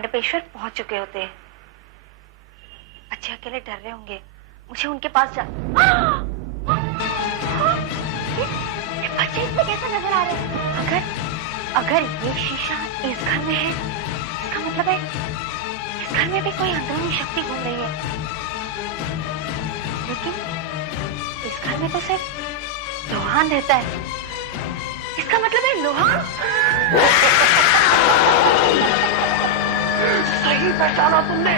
मंडपेश्वर पहुंच चुके होते। बच्चे अकेले डर रहे होंगे, मुझे उनके पास जा। ये बच्चे इसमें कैसे नजर आ रहे हैं? अगर ये शीशा इस घर में है, इसका मतलब है इस घर में भी कोई अंदरूनी शक्ति घूम रही है। लेकिन इस घर में तो सिर्फ लोहान रहता है। इसका मतलब है लोहान। सही पहचाना तुमने।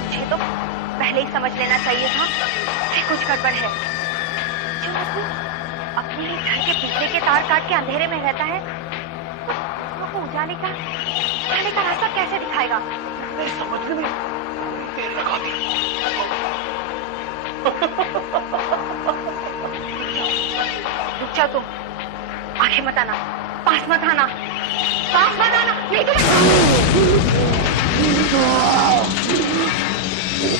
मुझे तो पहले ही समझ लेना चाहिए था कि कुछ गड़बड़ है। जो आदमी अपने ही घर के बिजली के तार काट के अंधेरे में रहता है, वो उजाले का रास्ता कैसे दिखाएगा? मैं समझने में देर लगा दी। रुक जाओ तुम, आंखें मत आना, पास मत आना, नहीं तो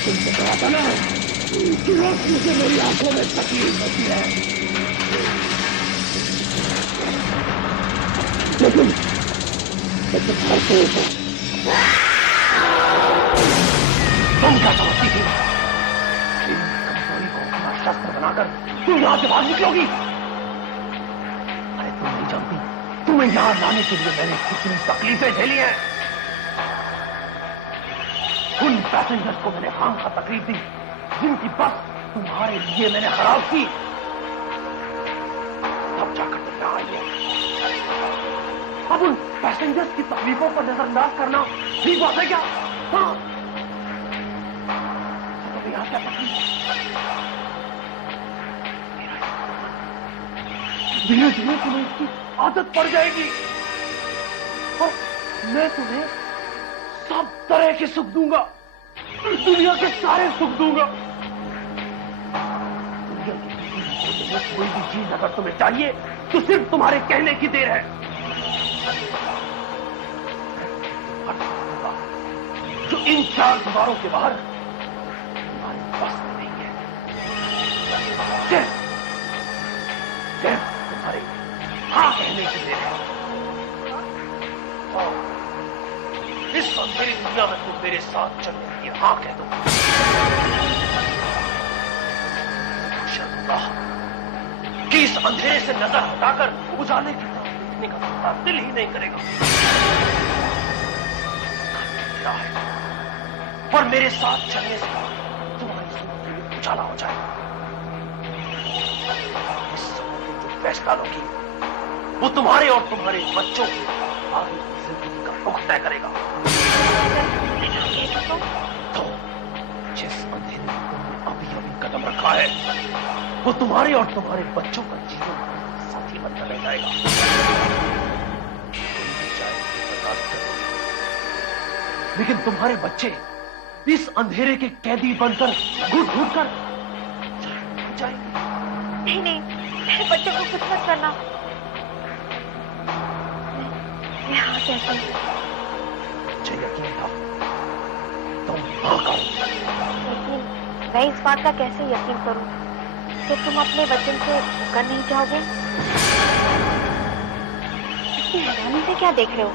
तुमसे कहा था ना कि रोशनी से मेरी आंखों में तकलीफ होती है, लेकिन तुम क्या समझती थी? कमजोरी को अपना शस्त्र बनाकर तुम यहां से बाहर निकलोगी? अरे तुम नहीं जानती तुम्हें यहां लाने के लिए मैंने कितनी तकलीफें झेली हैं। उन पैसेंजर्स को मैंने खामखा तकलीफ दी जिनकी बस तुम्हारे लिए मैंने खराब की, तब जाकर तुम यहां आई हो। अब उन पैसेंजर्स की तकलीफों पर नजरअंदाज करना ठीक बात है क्या? हाँ, तो यहां क्या तकलीफ? धीरे धीरे तुम्हें इसकी आदत पड़ जाएगी और मैं तुम्हें सब तरह के सुख दूंगा, दुनिया के सारे सुख दूंगा। दुनिया की कोई भी चीज अगर तुम्हें चाहिए तो सिर्फ तुम्हारे कहने की देर है। जो इन चार दीवारों के बाहर तुम्हारे पास में नहीं है, सिर्फ तुम्हारे हाँ कहने की देर है। इस अंधेरी दुनिया में तुम मेरे साथ चलने की हाँ कह दो, कि इस अंधेरे से नजर हटाकर उजाले की तरफ देखने का तुम्हारा दिल ही नहीं करेगा। और मेरे साथ चलने से तुम्हारी जिंदगी उजाला हो जाएगा। इस समय जो फैसला लोगी वो तुम्हारे और तुम्हारे बच्चों की आगे की जिंदगी का रुख तय करेगा। तो जिस अंधेरे में तुमने अभी अभी कदम रखा है वो तुम्हारे और तुम्हारे बच्चों का जीवन साथी बनकर रह जाएगा। लेकिन तुम्हारे बच्चे इस अंधेरे के कैदी बनकर घुट घुट कर जाएंगे। नहीं, मेरे बच्चों को कुछ मत करना। मैं हाँ कहती हूँ। मुझे यकीन था तुम हाँ कहो। लेकिन मैं इस बात का कैसे यकीन करूं कि तुम अपने वचन से मुकर नहीं जाओगे? इतनी हैरानी से क्या देख रहे हो?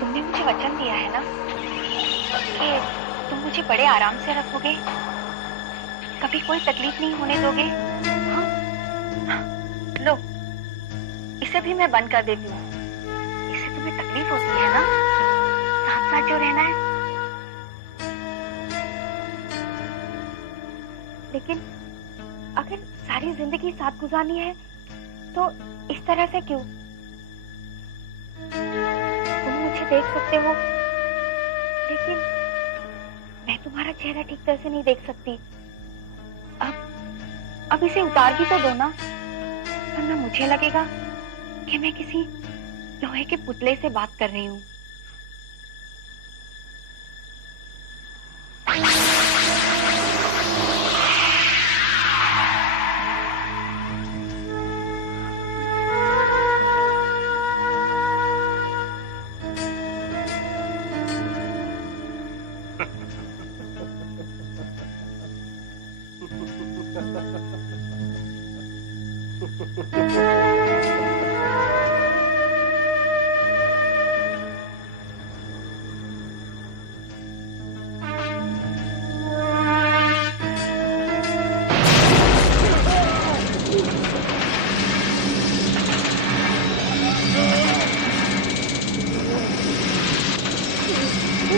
तुमने मुझे वचन दिया है ना कि तुम मुझे बड़े आराम से रखोगे, कभी कोई तकलीफ नहीं होने दोगे। हाँ? लो, इसे भी मैं बंद कर देती हूँ। इससे तुम्हें तकलीफ होती है ना, साथ साथ जो रहना है। लेकिन अगर सारी जिंदगी साथ गुजारनी है तो इस तरह से क्यों? तुम मुझे देख सकते हो लेकिन मैं तुम्हारा चेहरा ठीक तरह से नहीं देख सकती। अब इसे उतार भी तो दो ना, वरना मुझे लगेगा कि मैं किसी लोहे के पुतले से बात कर रही हूँ।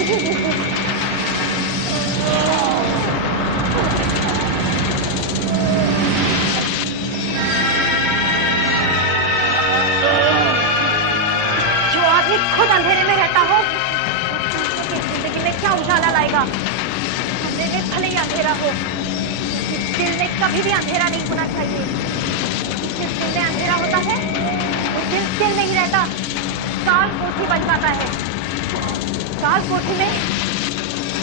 जो आदमी खुद अंधेरे में रहता हो, उसकी जिंदगी में क्या उजाला लाएगा? कमरे में भले ही अंधेरा हो, दिल में कभी भी अंधेरा नहीं होना चाहिए। जिस दिल में अंधेरा होता है, वो दिल नहीं रहता, काल कोठी बन जाता है। काल कोठी में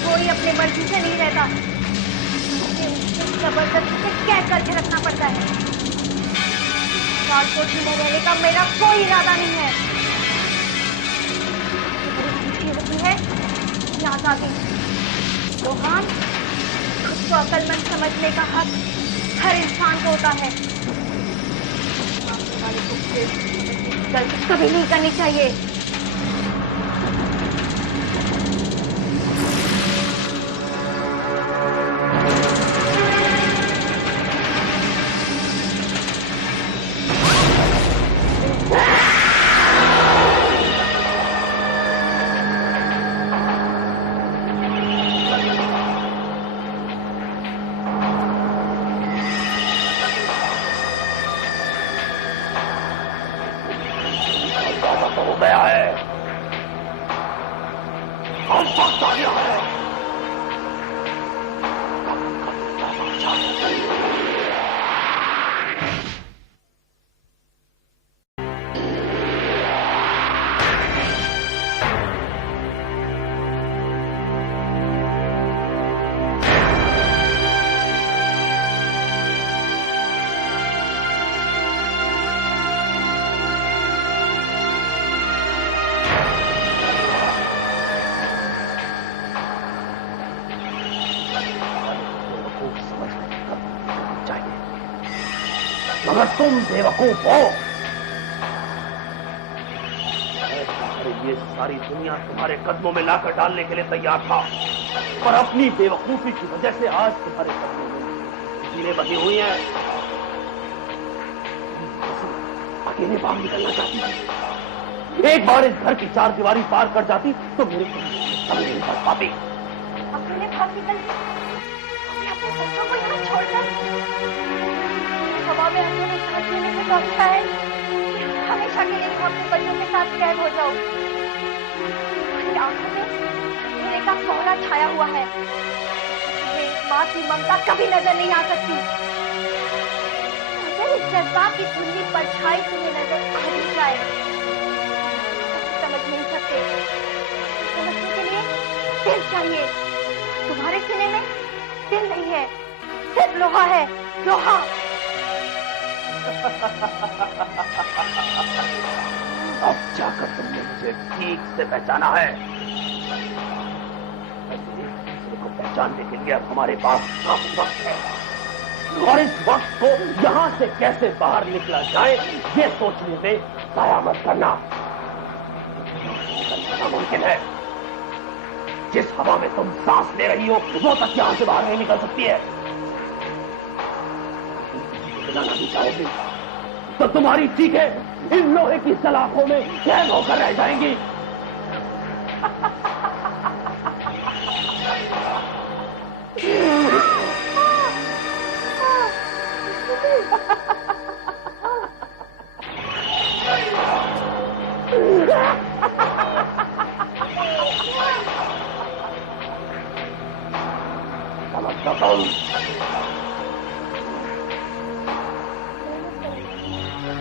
कोई अपने मर्जी से नहीं रहता, उसे जबरदस्ती से कैद करके रखना पड़ता है। काल कोठी में रहने का मेरा कोई इरादा नहीं है। होती है आजादी। रोहान, खुद को अक्लमंद समझने का हक हर इंसान को होता है। सामने वाले को गलती कभी नहीं करनी चाहिए। मगर तुम बेवकूफ हो। ये सारी दुनिया तुम्हारे कदमों में लाकर डालने के लिए तैयार था, पर अपनी बेवकूफी की वजह से आज तुम्हारे कदमों में जीने बंधी हुई हैं। अकेले बाहर निकलना चाहती थी। एक बार इस घर की चार दीवारी पार कर जाती तो मेरे को नहीं कर पाती। अपने बाहर निकल अपने बच्चों को यहाँ छोड़कर हवा में अकेले सांस लेने से तो अच्छा है हमेशा के लिए अपने बच्चों के साथ कैद हो जाओ। तुम्हारी आंखों में मेरे का कोहरा छाया हुआ है। तुम्हें इस माँ की ममता कभी नजर नहीं आ सकती। अगर इस जज्बात की धुंधली परछाई तुम्हें नजर आ भी जाए, समझ नहीं सकते। समझने के लिए दिल चाहिए। तुम्हारे सीने में दिल नहीं है, सिर्फ लोहा है, लोहा। अब जाकर तुमने मुझे ठीक से पहचाना है। दूसरे को पहचानने के लिए अब हमारे पास कम वक्त है, और इस वक्त को यहां से कैसे बाहर निकला जाए ये सोचने से जाया मत करना। नामुमकिन है। जिस हवा में तुम सांस ले रही हो वो तक यहां से बाहर नहीं निकल सकती है। निकलना भी चाहोगी तो तुम्हारी चीखें इन लोहे की सलाखों में कैद होकर रह जाएंगी।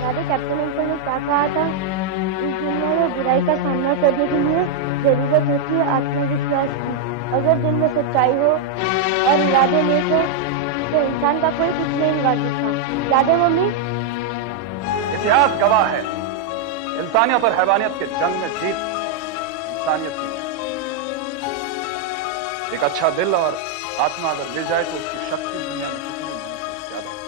दादी, कैप्टन अंकल ने क्या कहा था? इस दुनिया में बुराई का सामना करने के लिए जरूरत होती है आत्मविश्वास की। अगर दिल में सच्चाई हो और इरादे नेक हो तो इंसान का कोई कुछ नहीं बिगाड़ सकता। याद है मम्मी? इतिहास गवाह है, इंसानियत और हैवानियत के जंग में जीत इंसानियत की। एक अच्छा दिल और आत्मा अगर मिल जाए तो उसकी शक्ति दुनिया में किसी भी मनुष्य से ज्यादा है।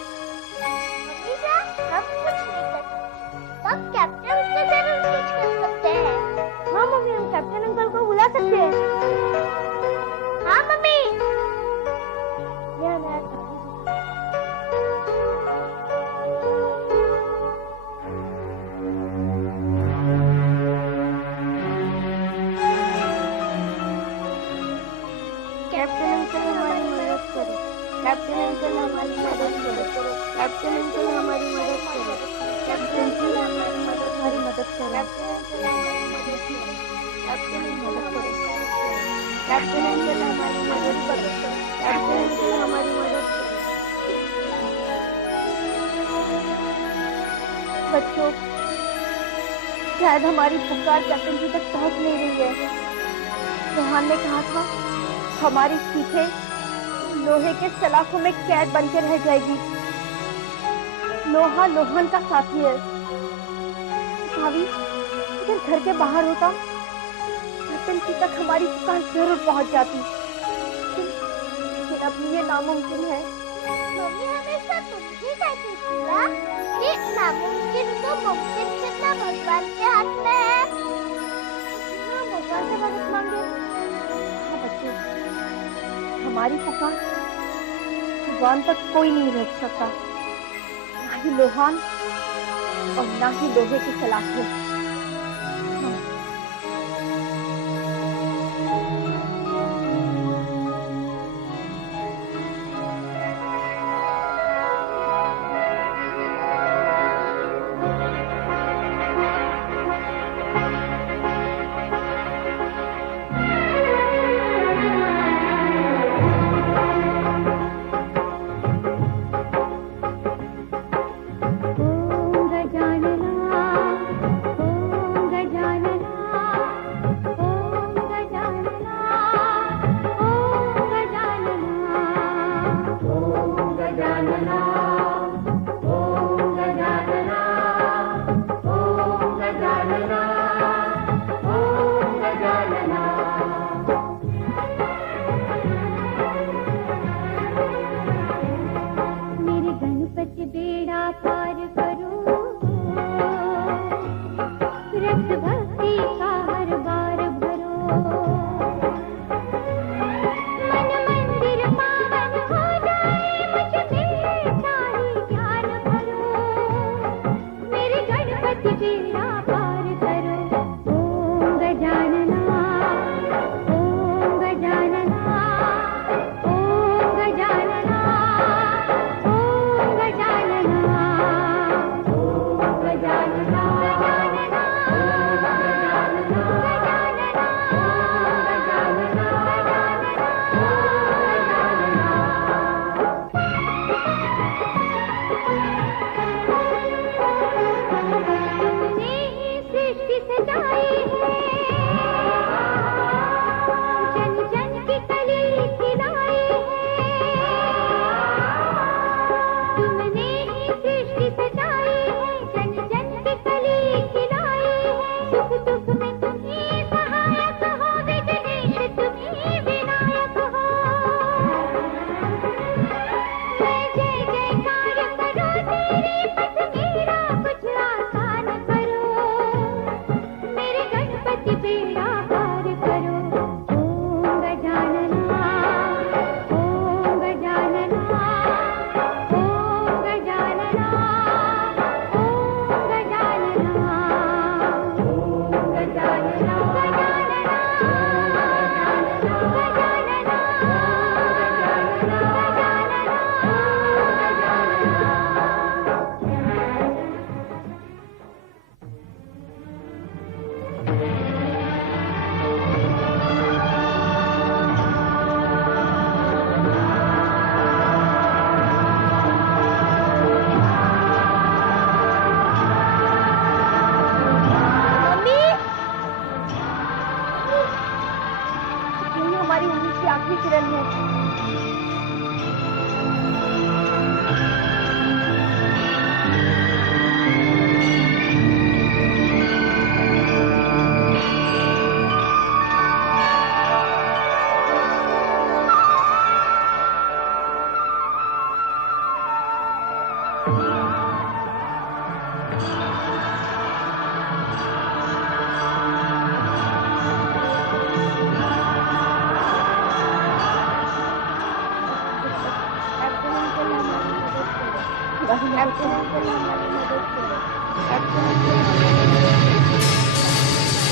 हम कुछ नहीं कर सकते, सब कैप्टन से जरूर कुछ कर सकते हैं। हाँ मम्मी, हम कैप्टन अंकल को बुला सकते हैं। हाँ मम्मी, ये हमारा थाली कैप्टन अंकल हमारी मदद करो। कैप्टन अंकल हमारी मदद करो। कैप्टन अंकल हमारी मदद करो। कैप्टन अंकल हमारी मदद करो। कैप्टन अंकल हमारी मदद करो। बच्चों, शायद हमारी पुकार कैप्टन जी तक पहुंच नहीं रही है। रोहान ने कहा था हमारी सीखें लोहे के सलाखों में कैद बनकर रह जाएगी। लोहा लोहन का साथी है। भाभी, अगर घर के बाहर होता कैप्टन जी तक हमारी पुकार जरूर पहुंच जाती, लेकिन अब ये नामुमकिन है। मम्मी हमेशा तुम ही कहती थी ना कि नामुमकिन को मुमकिन करना भगवान के हाथ में है। हाँ, भगवान से मदद मांगे। हाँ बच्चे, हमारी पुकार भगवान तक कोई नहीं रोक सकता, ना ही लोहान और ना ही लोहे की सलाखें।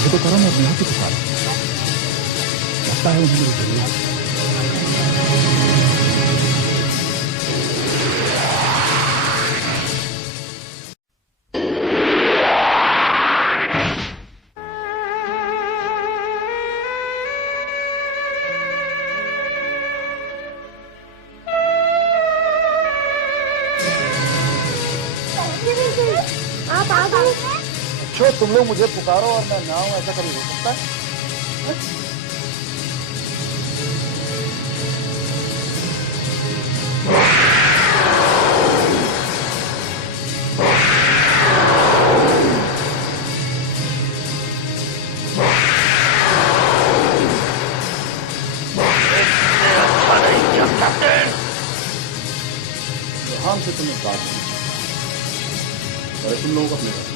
ये तो करो, मैं अपने हाथ से पुकार लगता है उन्हें मेरी जरूरत है। तुम लोग मुझे पुकारो और मैं ना आऊं, ऐसा कभी हो सकता है? लोहान से तुम्हें बात नहीं, और तुम लोगों को अपने घर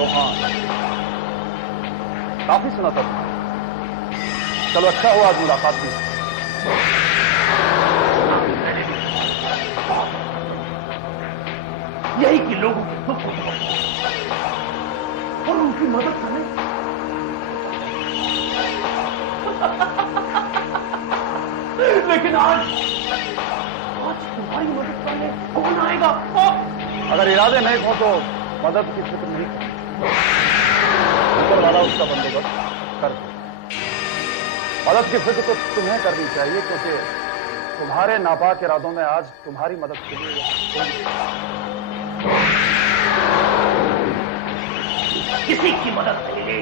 लोहान, काफी सुना था तुमने। चलो अच्छा हुआ आज मुलाकात हुई। यही कि लोगों के दुख को समझो और उनकी मदद करें। लेकिन आज तुम्हारी मदद करने कौन आएगा? अगर इरादे नहीं हो तो मदद की फिक्र नहीं करनी, ऊपर वाला उसका बंदोबस्त कर दे। मदद की फिक्र तो तुम्हें करनी चाहिए, क्योंकि तुम्हारे नापाक इरादों में आज तुम्हारी मदद के लिए किसी की मदद नहीं ली।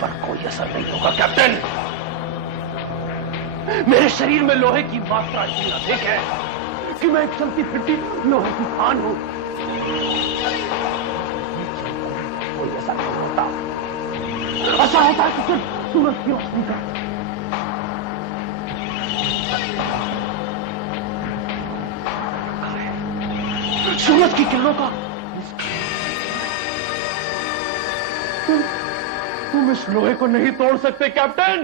पर कोई असर नहीं होगा कैप्टन। मेरे शरीर में लोहे की मात्रा इतनी अधिक है कि मैं एक चलती फिरती लोहे की खान हूं। कोई ऐसा नहीं होता। ऐसा होता है कि सिर्फ सूरज की रोशनी का। सूरज की किरणों का। तुम इस लोहे को नहीं तोड़ सकते कैप्टन,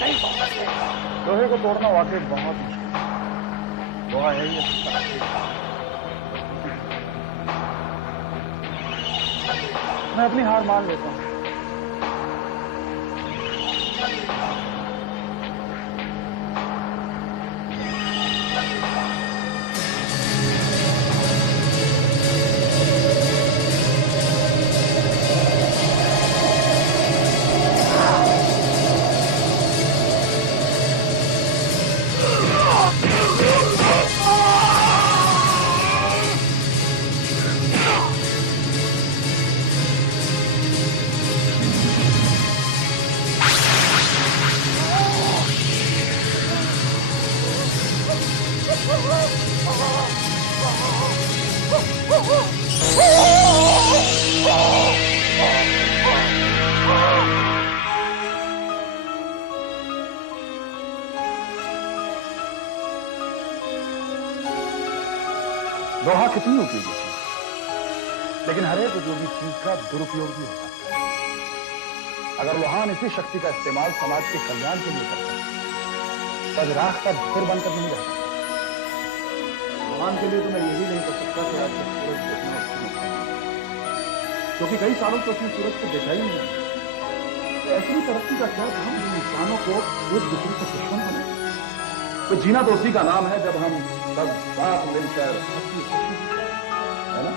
नहीं तोड़ सकते। लोहे को तोड़ना वाकई बहुत मुश्किल है। लोहा है ही मैं अपनी हार मान लेता हूं। लोहा कितनी उपयोगी चीज, लेकिन हर एक उपयोगी चीज का दुरुपयोग भी हो सकता है। अगर लोहान इसी शक्ति का इस्तेमाल समाज के कल्याण के लिए करते हैं, तब राख का फिर बनकर नहीं रह सकता। लोहान के लिए तो मैं ये भी नहीं कर सकता कि आज तक सूरज देखना क्योंकि कई सालों से उसने सूरज को देखा ही नहीं। तो ऐसी तरक्की का क्या हम इंसानों को एक दूसरे से दुश्मन बने? तो जीना तो उसी का नाम है जब हम सब साथ मिलकर है ना।